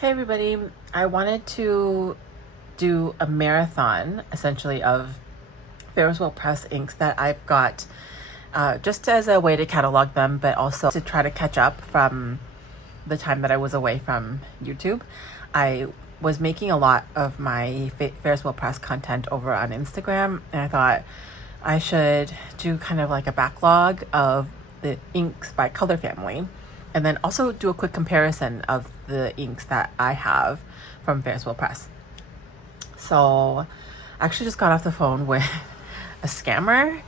Hey everybody, I wanted to do a marathon essentially of Ferris Press inks that I've got just as a way to catalog them, but also to try to catch up from the time that I was away from YouTube. I was making a lot of my Ferris Press content over on Instagram, and I thought I should do kind of like a backlog of the inks by color family, and then also do a quick comparison of the inks that I have from Ferris Press. So I actually just got off the phone with a scammer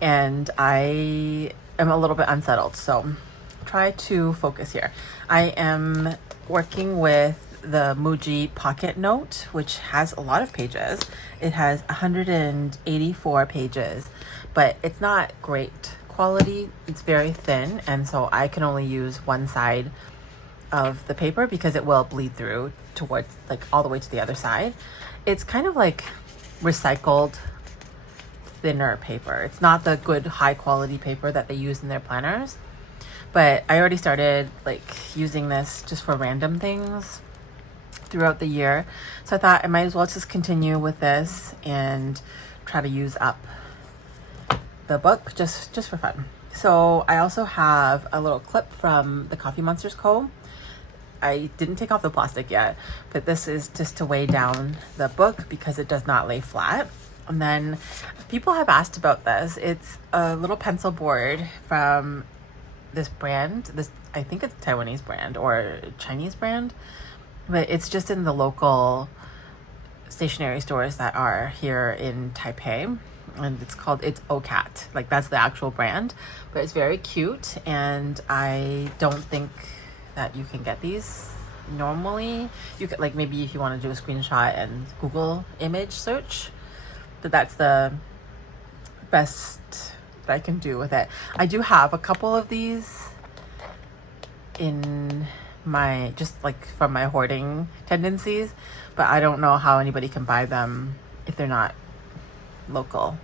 and I am a little bit unsettled. So try to focus here. I am working with the Muji Pocket Note, which has a lot of pages. It has 184 pages, but it's not great quality. It's very thin, and so I can only use one side of the paper because it will bleed through towards like all the way to the other side. It's kind of like recycled thinner paper. It's not the good high quality paper that they use in their planners, but I already started like using this just for random things throughout the year. So I thought I might as well just continue with this and try to use up the book just for fun. So I also have a little clip from the Coffee Monsters Co. I didn't take off the plastic yet, but this is just to weigh down the book because it does not lay flat. And then people have asked about this. It's a little pencil board from this brand. I think it's a Taiwanese brand or Chinese brand, but it's just in the local stationery stores that are here in Taipei. And it's called It's OCat, like that's the actual brand, but it's very cute, and I don't think that you can get these normally. You could, like, maybe if you want to do a screenshot and Google image search, but that's the best that I can do with it. I do have a couple of these in my, just like from my hoarding tendencies, but I don't know how anybody can buy them if they're not local.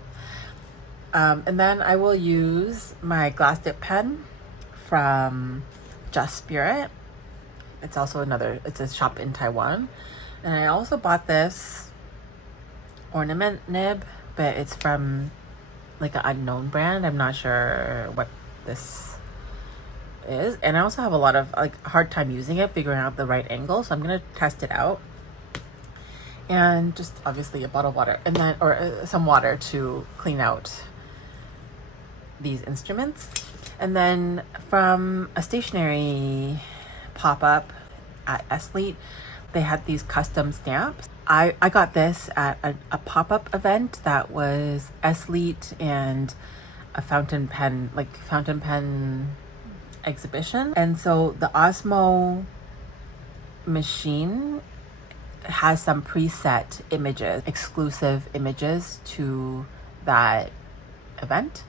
And then I will use my glass dip pen from Just Spirit. It's also it's a shop in Taiwan. And I also bought this ornament nib, but it's from like an unknown brand. I'm not sure what this is. And I also have a lot of like hard time using it, figuring out the right angle. So I'm going to test it out. And just obviously a bottle of water, and then some water to clean out these instruments. And then from a stationery pop-up at Esleet, they had these custom stamps. I got this at a pop-up event that was Esleet and a fountain pen exhibition. And so the Osmo machine has some preset images, exclusive images to that event.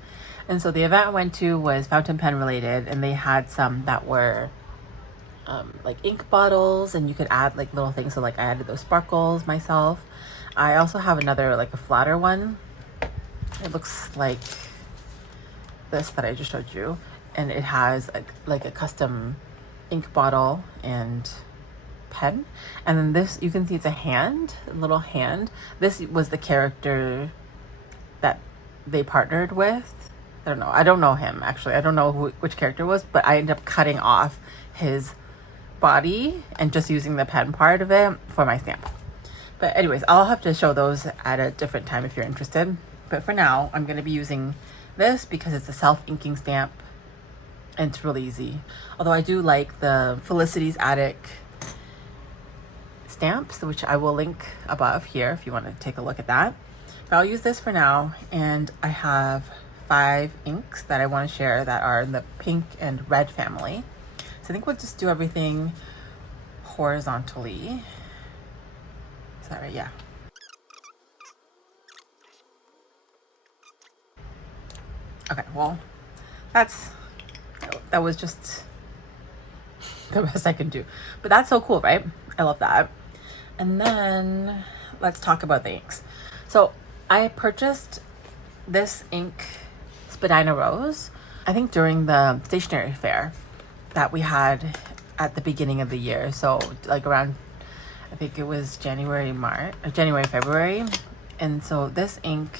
And so the event I went to was fountain pen related, and they had some that were like ink bottles, and you could add like little things. So like I added those sparkles myself. I also have another like a flatter one. It looks like this that I just showed you, and it has like a custom ink bottle and pen. And then this, you can see it's a little hand. This was the character that they partnered with. I don't know him actually. I don't know which character it was, but I ended up cutting off his body and just using the pen part of it for my stamp. But anyways, I'll have to show those at a different time if you're interested. But for now, I'm going to be using this because it's a self-inking stamp and it's really easy. Although I do like the Felicity's Attic stamps, which I will link above here if you want to take a look at that. But I'll use this for now, and I have 5 inks that I want to share that are in the pink and red family. So I think we'll just do everything horizontally. Is that right? Yeah. Okay, well, that was just the best I can do. But that's so cool, right? I love that. And then let's talk about the inks. So I purchased this ink, Spadina Rose, I think during the stationery fair that we had at the beginning of the year. So like around, I think it was January, February. And so this ink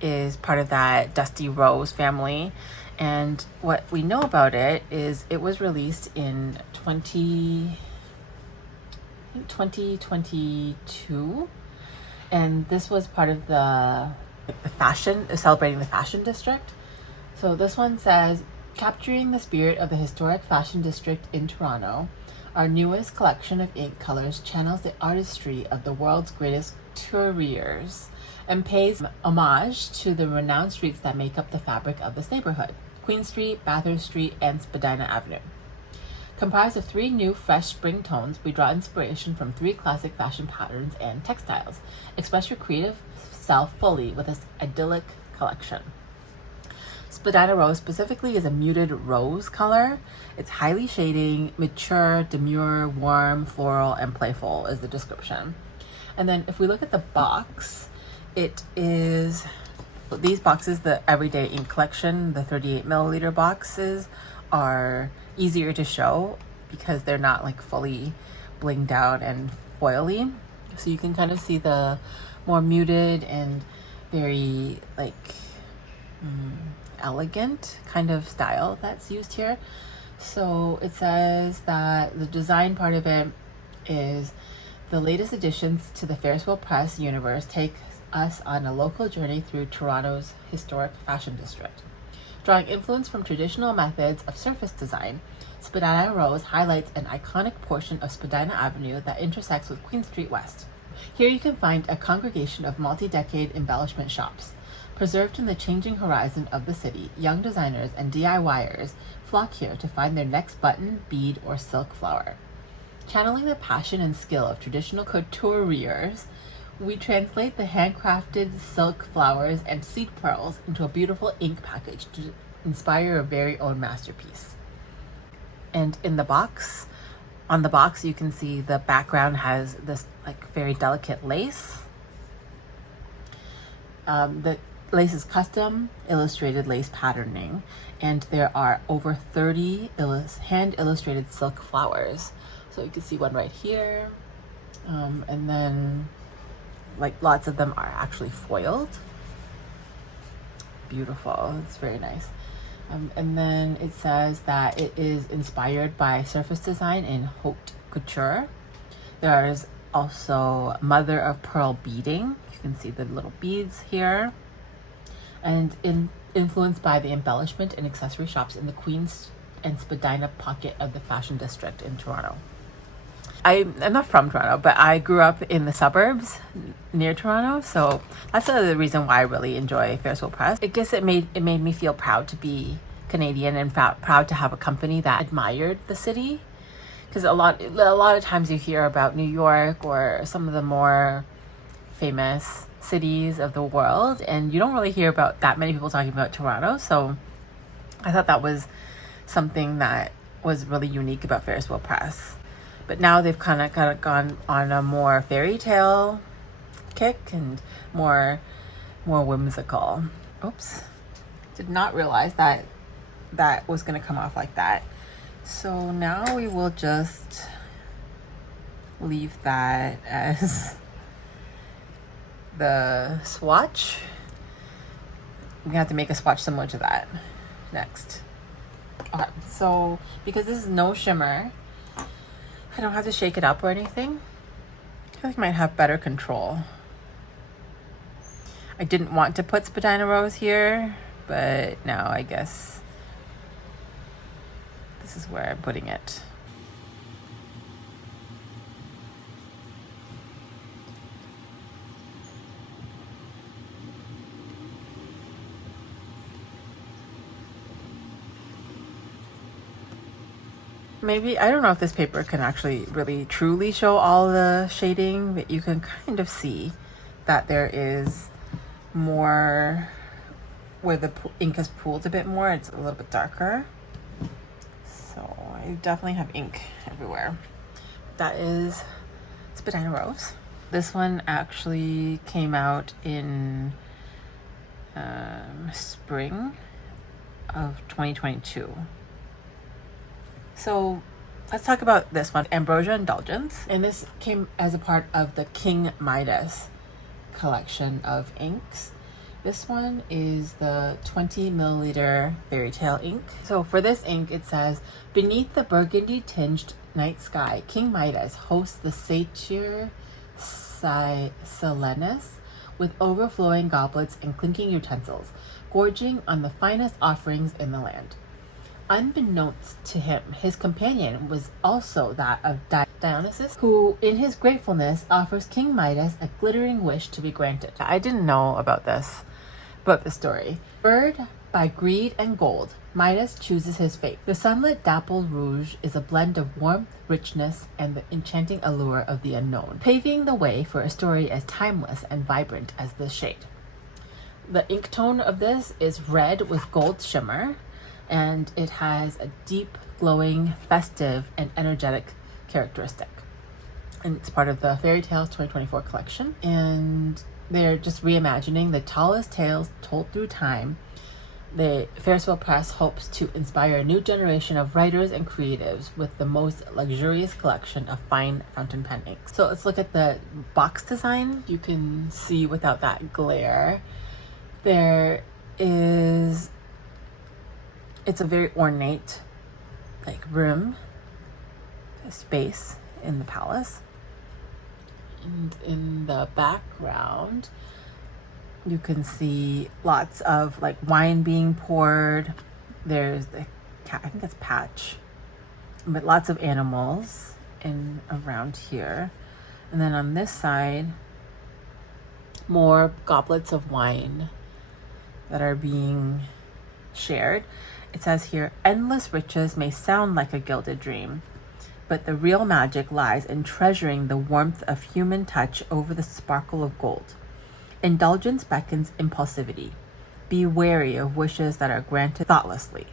is part of that Dusty Rose family. And what we know about it is it was released in 2022. And this was part of the fashion, celebrating the fashion district. So this one says, capturing the spirit of the historic fashion district in Toronto, our newest collection of ink colors channels the artistry of the world's greatest couturiers and pays homage to the renowned streets that make up the fabric of this neighborhood: Queen Street, Bathurst Street, and Spadina Avenue. Comprised of 3 new fresh spring tones, we draw inspiration from 3 classic fashion patterns and textiles. Express your creative self fully with this idyllic collection. Spadina Rose specifically is a muted rose color. It's highly shading, mature, demure, warm, floral, and playful is the description. And then if we look at the box, it is these boxes, the Everyday Ink Collection, the 38 milliliter boxes, are easier to show because they're not like fully blinged out and foily. So you can kind of see the more muted and very like elegant kind of style that's used here. So it says that the design part of it is the latest additions to the Ferris Press universe take us on a local journey through Toronto's historic fashion district. Drawing influence from traditional methods of surface design, Spadina Rose highlights an iconic portion of Spadina Avenue that intersects with Queen Street West. Here you can find a congregation of multi-decade embellishment shops. Preserved in the changing horizon of the city, young designers and DIYers flock here to find their next button, bead, or silk flower. Channeling the passion and skill of traditional couturiers, we translate the handcrafted silk flowers and seed pearls into a beautiful ink package to inspire your very own masterpiece. And in the box, on the box, you can see the background has this like very delicate lace. The lace is custom illustrated lace patterning, and there are over 30 hand illustrated silk flowers. So you can see one right here, and then like lots of them are actually foiled. Beautiful, it's very nice. And then it says that it is inspired by surface design in haute couture. There is also mother of pearl beading. You can see the little beads here. And influenced by the embellishment and accessory shops in the Queens and Spadina pocket of the fashion district in Toronto. I'm not from Toronto, but I grew up in the suburbs near Toronto, so that's the reason why I really enjoy Ferris Press. I guess it made me feel proud to be Canadian and proud to have a company that admired the city, because a lot of times you hear about New York or some of the more famous cities of the world, and you don't really hear about that many people talking about Toronto. So I thought that was something that was really unique about Ferris Press. But now they've kind of gone on a more fairy tale kick and more whimsical. Oops, did not realize that was going to come off like that. So now we will just leave that as the swatch. We're gonna have to make a swatch similar to that next. Okay, so because this is no shimmer, I don't have to shake it up or anything. I feel like I might have better control. I didn't want to put Spadina Rose here, but now I guess this is where I'm putting it. Maybe, I don't know if this paper can actually really truly show all the shading, but you can kind of see that there is more where the ink is pooled a bit more. It's a little bit darker. So I definitely have ink everywhere. That is Spadina Rose. This one actually came out in spring of 2022. So let's talk about this one, Ambrosia Indulgence. And this came as a part of the King Midas collection of inks. This one is the 20 milliliter fairy tale ink. So for this ink, it says, beneath the burgundy tinged night sky, King Midas hosts the satyr Silenus with overflowing goblets and clinking utensils, gorging on the finest offerings in the land. Unbeknownst to him, his companion was also that of Dionysus, who in his gratefulness offers King Midas a glittering wish to be granted. I didn't know about this story. Spurred by greed and gold, Midas chooses his fate. The sunlit dappled rouge is a blend of warmth, richness, and the enchanting allure of the unknown, paving the way for a story as timeless and vibrant as this shade. The ink tone of this is red with gold shimmer, and it has a deep, glowing, festive, and energetic characteristic. And it's part of the Fairy Tales 2024 collection. And they're just reimagining the tallest tales told through time. The Ferris Press hopes to inspire a new generation of writers and creatives with the most luxurious collection of fine fountain pen inks. So let's look at the box design. You can see without that glare, it's a very ornate room, space in the palace. And in the background, you can see lots of wine being poured. There's the cat, I think it's Patch, but lots of animals in around here. And then on this side, more goblets of wine that are being shared. It says here, endless riches may sound like a gilded dream, but the real magic lies in treasuring the warmth of human touch over the sparkle of gold. Indulgence beckons impulsivity. Be wary of wishes that are granted thoughtlessly.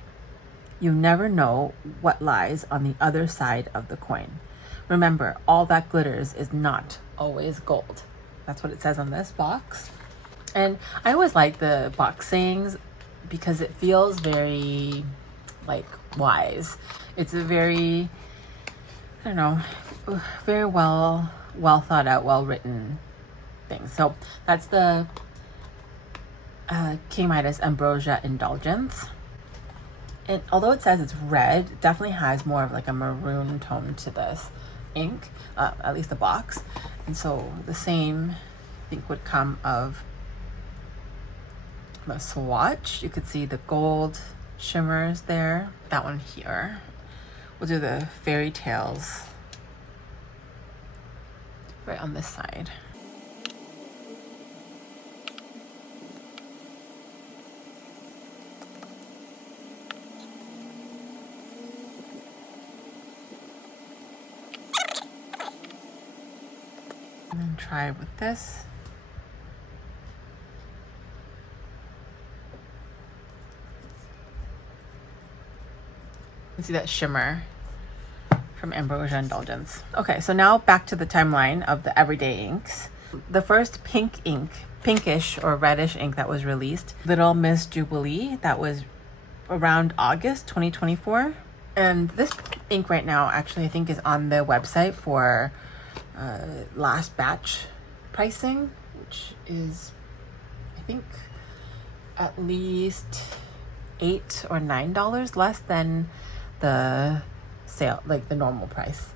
You never know what lies on the other side of the coin. Remember, all that glitters is not always gold. That's what it says on this box. And I always like the box sayings because it feels very wise. It's a very, I don't know, very well thought out, well written thing. So that's the King Midas Ambrosia Indulgence. And although it says it's red, it definitely has more of a maroon tone to this ink, at least the box. And so the same, I think, would come of the swatch. You could see the gold shimmers there. That one here. We'll do the Fairy Tales right on this side. And then try with this. You can see that shimmer from Ambrosia Indulgence. Okay, so now back to the timeline of the everyday inks. The first pink ink, pinkish or reddish ink that was released, Little Miss Jubilee, that was around August 2024. And this ink right now actually I think is on the website for last batch pricing, which is I think at least $8 or $9 less than the sale, the normal price,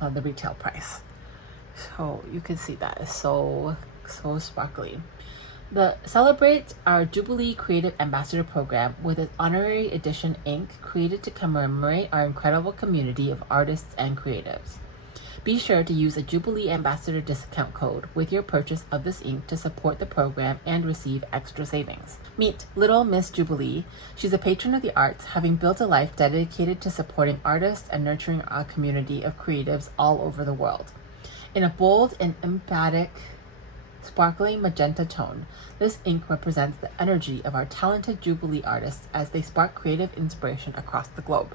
the retail price. So you can see that is so sparkly. The Celebrate Our Jubilee Creative Ambassador Program with its honorary edition ink created to commemorate our incredible community of artists and creatives. Be sure to use a Jubilee Ambassador discount code with your purchase of this ink to support the program and receive extra savings. Meet Little Miss Jubilee. She's a patron of the arts, having built a life dedicated to supporting artists and nurturing a community of creatives all over the world. In a bold and emphatic, sparkling magenta tone, this ink represents the energy of our talented Jubilee artists as they spark creative inspiration across the globe.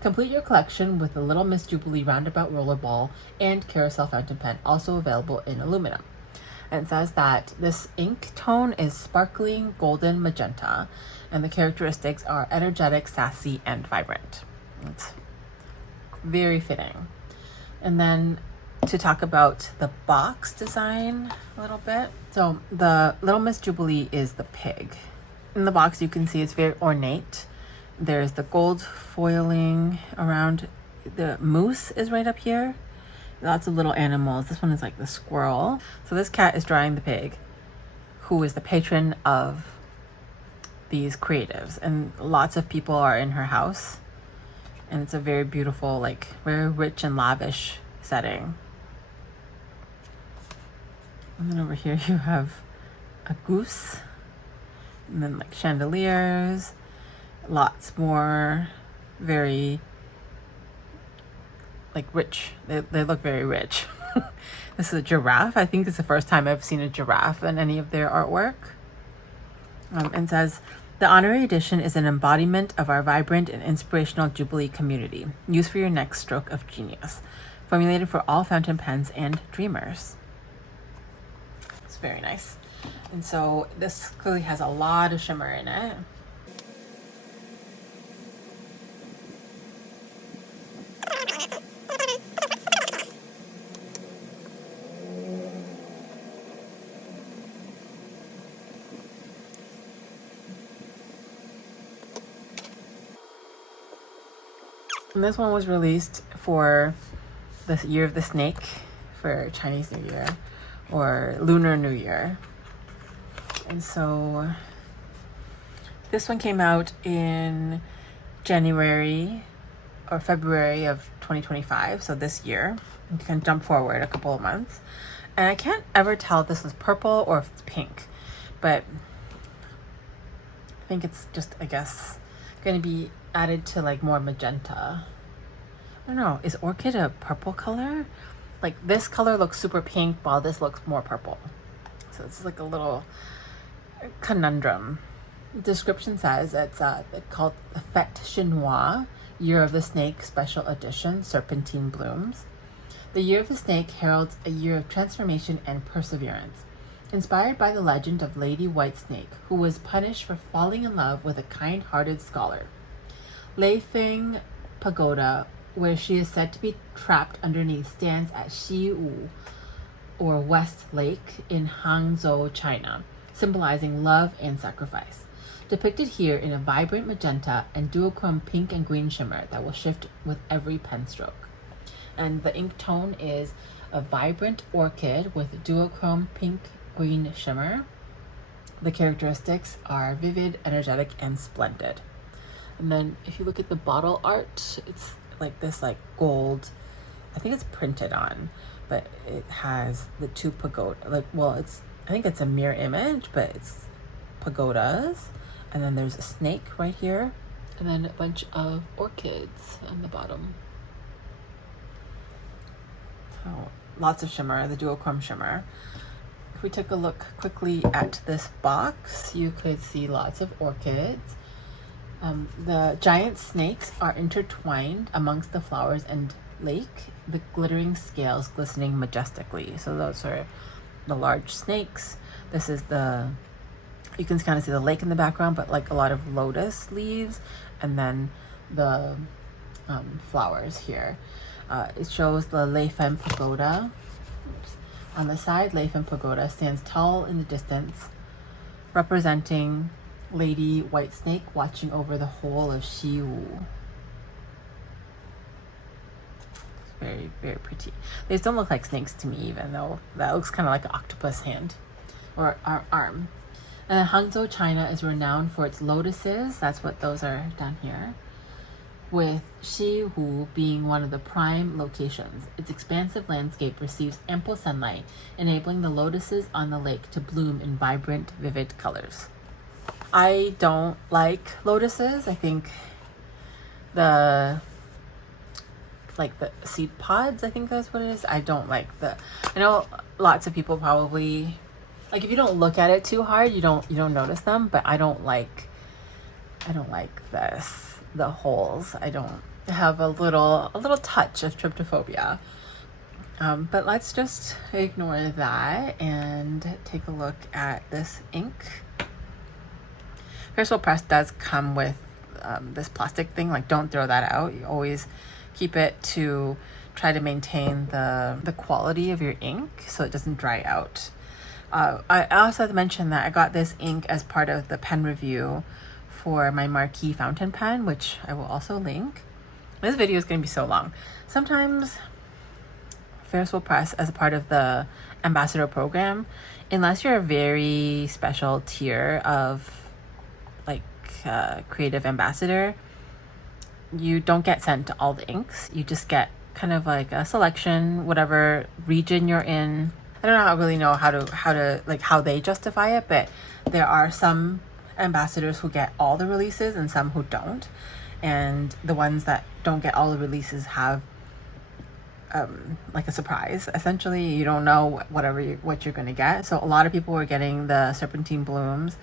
Complete your collection with the Little Miss Jubilee Roundabout Rollerball and Carousel Fountain Pen, also available in aluminum. And it says that this ink tone is sparkling golden magenta, and the characteristics are energetic, sassy, and vibrant. It's very fitting. And then to talk about the box design a little bit. So the Little Miss Jubilee is the pig. In the box you can see it's very ornate. There's the gold foiling around. The moose is right up here. Lots of little animals. This one is like the squirrel. So this cat is drawing the pig, who is the patron of these creatives, and lots of people are in her house, and it's a very beautiful, like very rich and lavish setting. And then over here you have a goose, and then like chandeliers, lots more very like rich. They look very rich. This is a giraffe. I think it's the first time I've seen a giraffe in any of their artwork. And says, the honorary edition is an embodiment of our vibrant and inspirational Jubilee community, used for your next stroke of genius, formulated for all fountain pens and dreamers. It's very nice. And so this clearly has a lot of shimmer in it. And this one was released for the Year of the Snake, for Chinese New Year or Lunar New Year. And so this one came out in January or February of 2025, so this year. You can jump forward a couple of months. And I can't ever tell if this was purple or if it's pink, but I think it's just, I guess, going to be added to like more magenta. I don't know, is orchid a purple color? Like this color looks super pink while this looks more purple. So it's like a little conundrum. The description says it's called the Fete Chinoise, Year of the Snake Special Edition, Serpentine Blooms. The Year of the Snake heralds a year of transformation and perseverance. Inspired by the legend of Lady Whitesnake, who was punished for falling in love with a kind-hearted scholar. Lei Feng Pagoda, where she is said to be trapped underneath, stands at Xiwu, or West Lake, in Hangzhou, China, symbolizing love and sacrifice. Depicted here in a vibrant magenta and duochrome pink and green shimmer that will shift with every pen stroke. And the ink tone is a vibrant orchid with duochrome pink-green shimmer. The characteristics are vivid, energetic, and splendid. And then if you look at the bottle art, it's like this like gold, I think it's printed on, but it has the two pagoda, like, well, I think it's a mirror image, but it's pagodas. And then there's a snake right here, and then a bunch of orchids on the bottom. So lots of shimmer, the duochrome shimmer. If we took a look quickly at this box, you could see lots of orchids. The giant snakes are intertwined amongst the flowers and lake, the glittering scales glistening majestically. So those are the large snakes. This is you can kind of see the lake in the background, but like a lot of lotus leaves, and then the flowers here. It shows the Lei Feng Pagoda. Oops. On the side, Lei Feng Pagoda stands tall in the distance, representing Lady Whitesnake watching over the whole of Xiwu. It's very, very pretty. They don't look like snakes to me, even though that looks kind of like an octopus hand or arm. And Hangzhou, China is renowned for its lotuses. That's what those are down here. With Xiwu being one of the prime locations. Its expansive landscape receives ample sunlight, enabling the lotuses on the lake to bloom in vibrant, vivid colors. I don't like lotuses. I think the seed pods, I think that's what it is. I don't like I know lots of people probably, like, if you don't look at it too hard, you don't notice them, but I don't like this, the holes. I don't have a little touch of tryptophobia. But let's just ignore that and take a look at this ink. Ferris Press does come with this plastic thing. Like, don't throw that out. You always keep it to try to maintain the quality of your ink so it doesn't dry out. I also have to mention that I got this ink as part of the pen review for my marquee fountain pen, which I will also link. This video is going to be so long. Sometimes Ferris will press as a part of the ambassador program, unless you're a very special tier of like creative ambassador, you don't get sent all the inks. You just get kind of like a selection, whatever region you're in. I don't really know how to like how they justify it, but there are some ambassadors who get all the releases and some who don't, and the ones that don't get all the releases have like a surprise. Essentially, you don't know what you're gonna get. So a lot of people were getting the Serpentine blooms,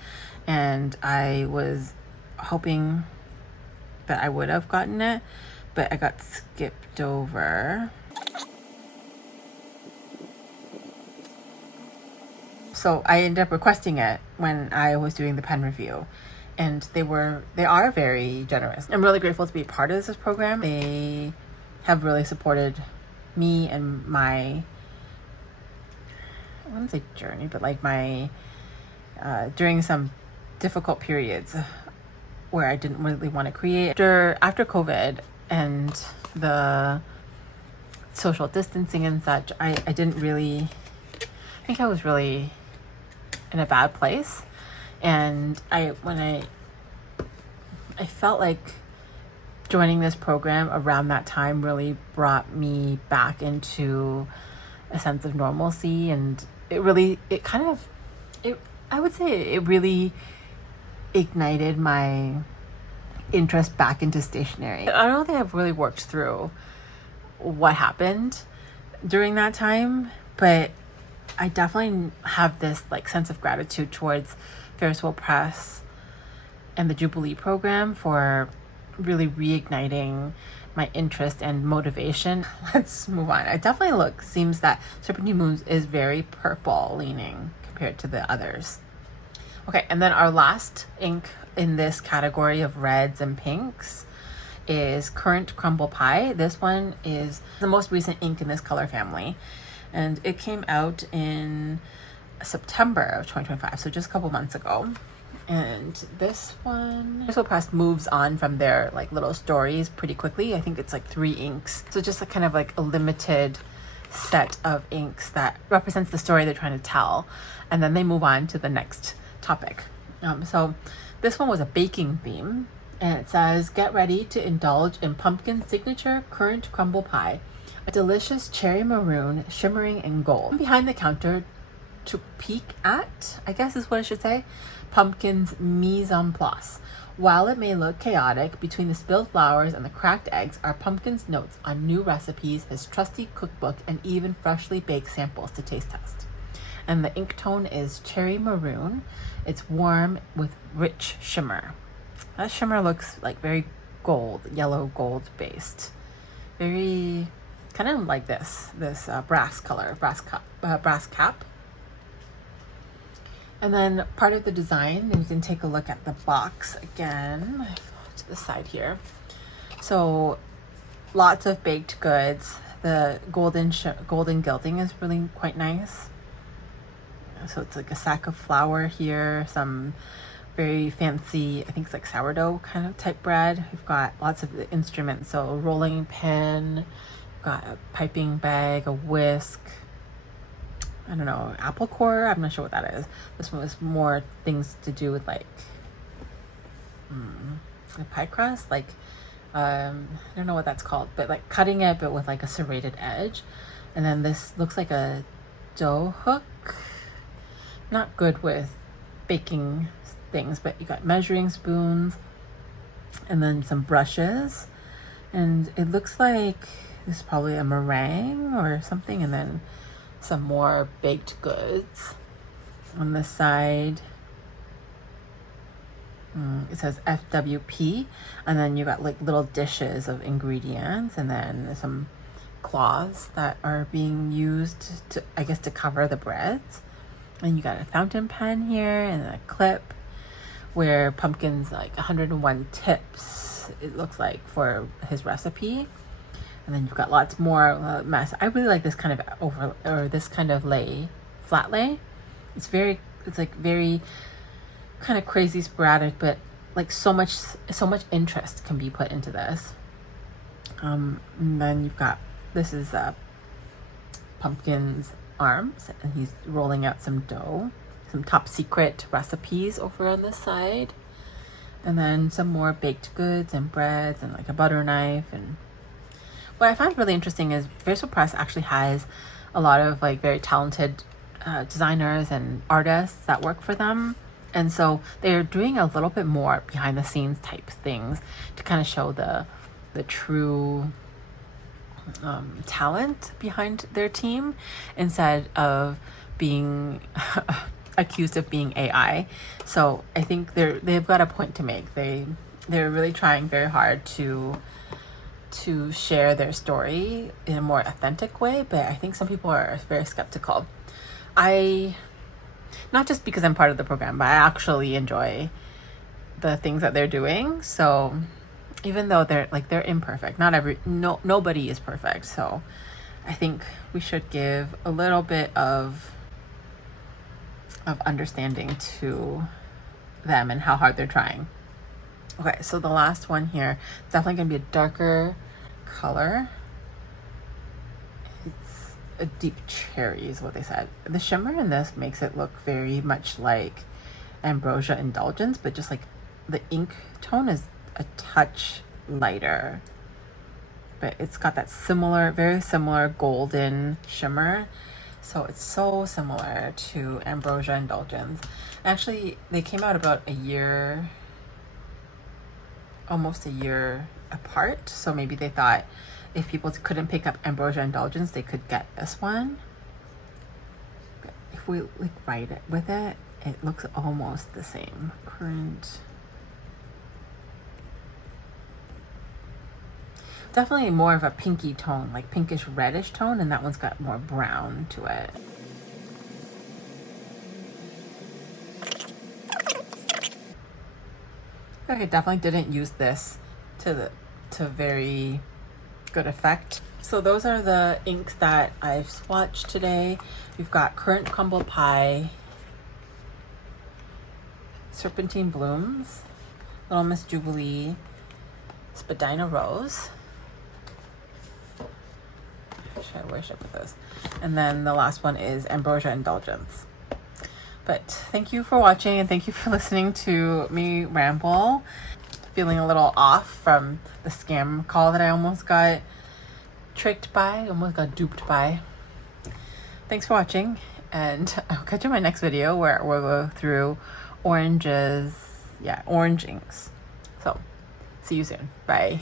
and I was hoping that I would have gotten it, but I got skipped over. So I ended up requesting it when I was doing the pen review, and they are very generous. I'm really grateful to be part of this program. They have really supported me and my, I wouldn't say journey, but like my during some difficult periods where I didn't really want to create. After COVID and the social distancing and such, I didn't really, I think I was really in a bad place. And I felt like joining this program around that time really brought me back into a sense of normalcy. And I would say it really ignited my interest back into stationery. I don't think I've really worked through what happened during that time, but I definitely have this like sense of gratitude towards Ferris Wheel Press and the Jubilee program for really reigniting my interest and motivation. Let's move on. It definitely seems that Serpentine Moons is very purple leaning compared to the others. Okay, and then our last ink in this category of reds and pinks is Currant Crumble Pie. This one is the most recent ink in this color family, and it came out in September of 2025, so just a couple months ago. And this one, Ferris Wheel Press moves on from their like little stories pretty quickly. I think it's like 3 inks, so just a kind of like a limited set of inks that represents the story they're trying to tell, and then they move on to the next topic. So this one was a baking theme, and it says, get ready to indulge in pumpkin signature Currant Crumble Pie, a delicious cherry maroon shimmering in gold. Behind the counter to peek at, I guess is what I should say, pumpkin's mise en place. While it may look chaotic, between the spilled flowers and the cracked eggs are Pumpkin's notes on new recipes, his trusty cookbook, and even freshly baked samples to taste test. And the ink tone is cherry maroon. It's warm with rich shimmer. That shimmer looks like very gold, yellow gold based. Very kind of like this brass color, brass cap. And then part of the design, we can take a look at the box again to the side here. So lots of baked goods. The golden gilding is really quite nice. So it's like a sack of flour here, some very fancy, I think it's like sourdough kind of type bread. We've got lots of the instruments, so a rolling pin, we've got a piping bag, a whisk, I don't know, apple core, I'm not sure what that is. This one was more things to do with like a pie crust, like I don't know what that's called, but like cutting it but with like a serrated edge. And then this looks like a dough hook. Not good with baking things, but you got measuring spoons and then some brushes, and it looks like this is probably a meringue or something, and then some more baked goods on the side. It says FWP, and then you got like little dishes of ingredients, and then some cloths that are being used to, I guess, to cover the breads. And you got a fountain pen here and a clip where Pumpkin's like 101 tips, it looks like, for his recipe. And then you've got lots more mess. I really like this kind of this kind of lay, flat lay. It's like very kind of crazy sporadic, but like so much interest can be put into this. And then you've got, this is Pumpkin's arms, and he's rolling out some dough, some top secret recipes over on this side, and then some more baked goods and breads and like a butter knife. And what I find really interesting is Ferris Press actually has a lot of like very talented designers and artists that work for them, and so they're doing a little bit more behind the scenes type things to kind of show the true talent behind their team, instead of being accused of being AI. So I think they've got a point to make. They're really trying very hard to share their story in a more authentic way, but I think some people are very skeptical. Not just because I'm part of the program, but I actually enjoy the things that they're doing. So even though they're imperfect, nobody is perfect. So I think we should give a little bit of understanding to them and how hard they're trying. Okay, so the last one here, definitely gonna be a darker color. It's a deep cherry is what they said. The shimmer in this makes it look very much like Ambrosia Indulgence, but just like the ink tone is a touch lighter, but it's got that very similar golden shimmer. So it's so similar to Ambrosia Indulgence. Actually, they came out about almost a year apart. So maybe they thought if people couldn't pick up Ambrosia Indulgence, they could get this one. But if we like write it with it, it looks almost the same. Currant. Definitely more of a pinky tone, like pinkish reddish tone, and that one's got more brown to it. Okay, definitely didn't use this to very good effect. So those are the inks that I've swatched today. We've got Currant Crumble Pie, Serpentine Blooms, Little Miss Jubilee, Spadina Rose. Where should I put this? And then the last one is Ambrosia Indulgence. But thank you for watching, and thank you for listening to me ramble. Feeling a little off from the scam call that I almost got tricked by, almost got duped by. Thanks for watching, and I'll catch you in my next video where we'll go through orange inks. So see you soon. Bye.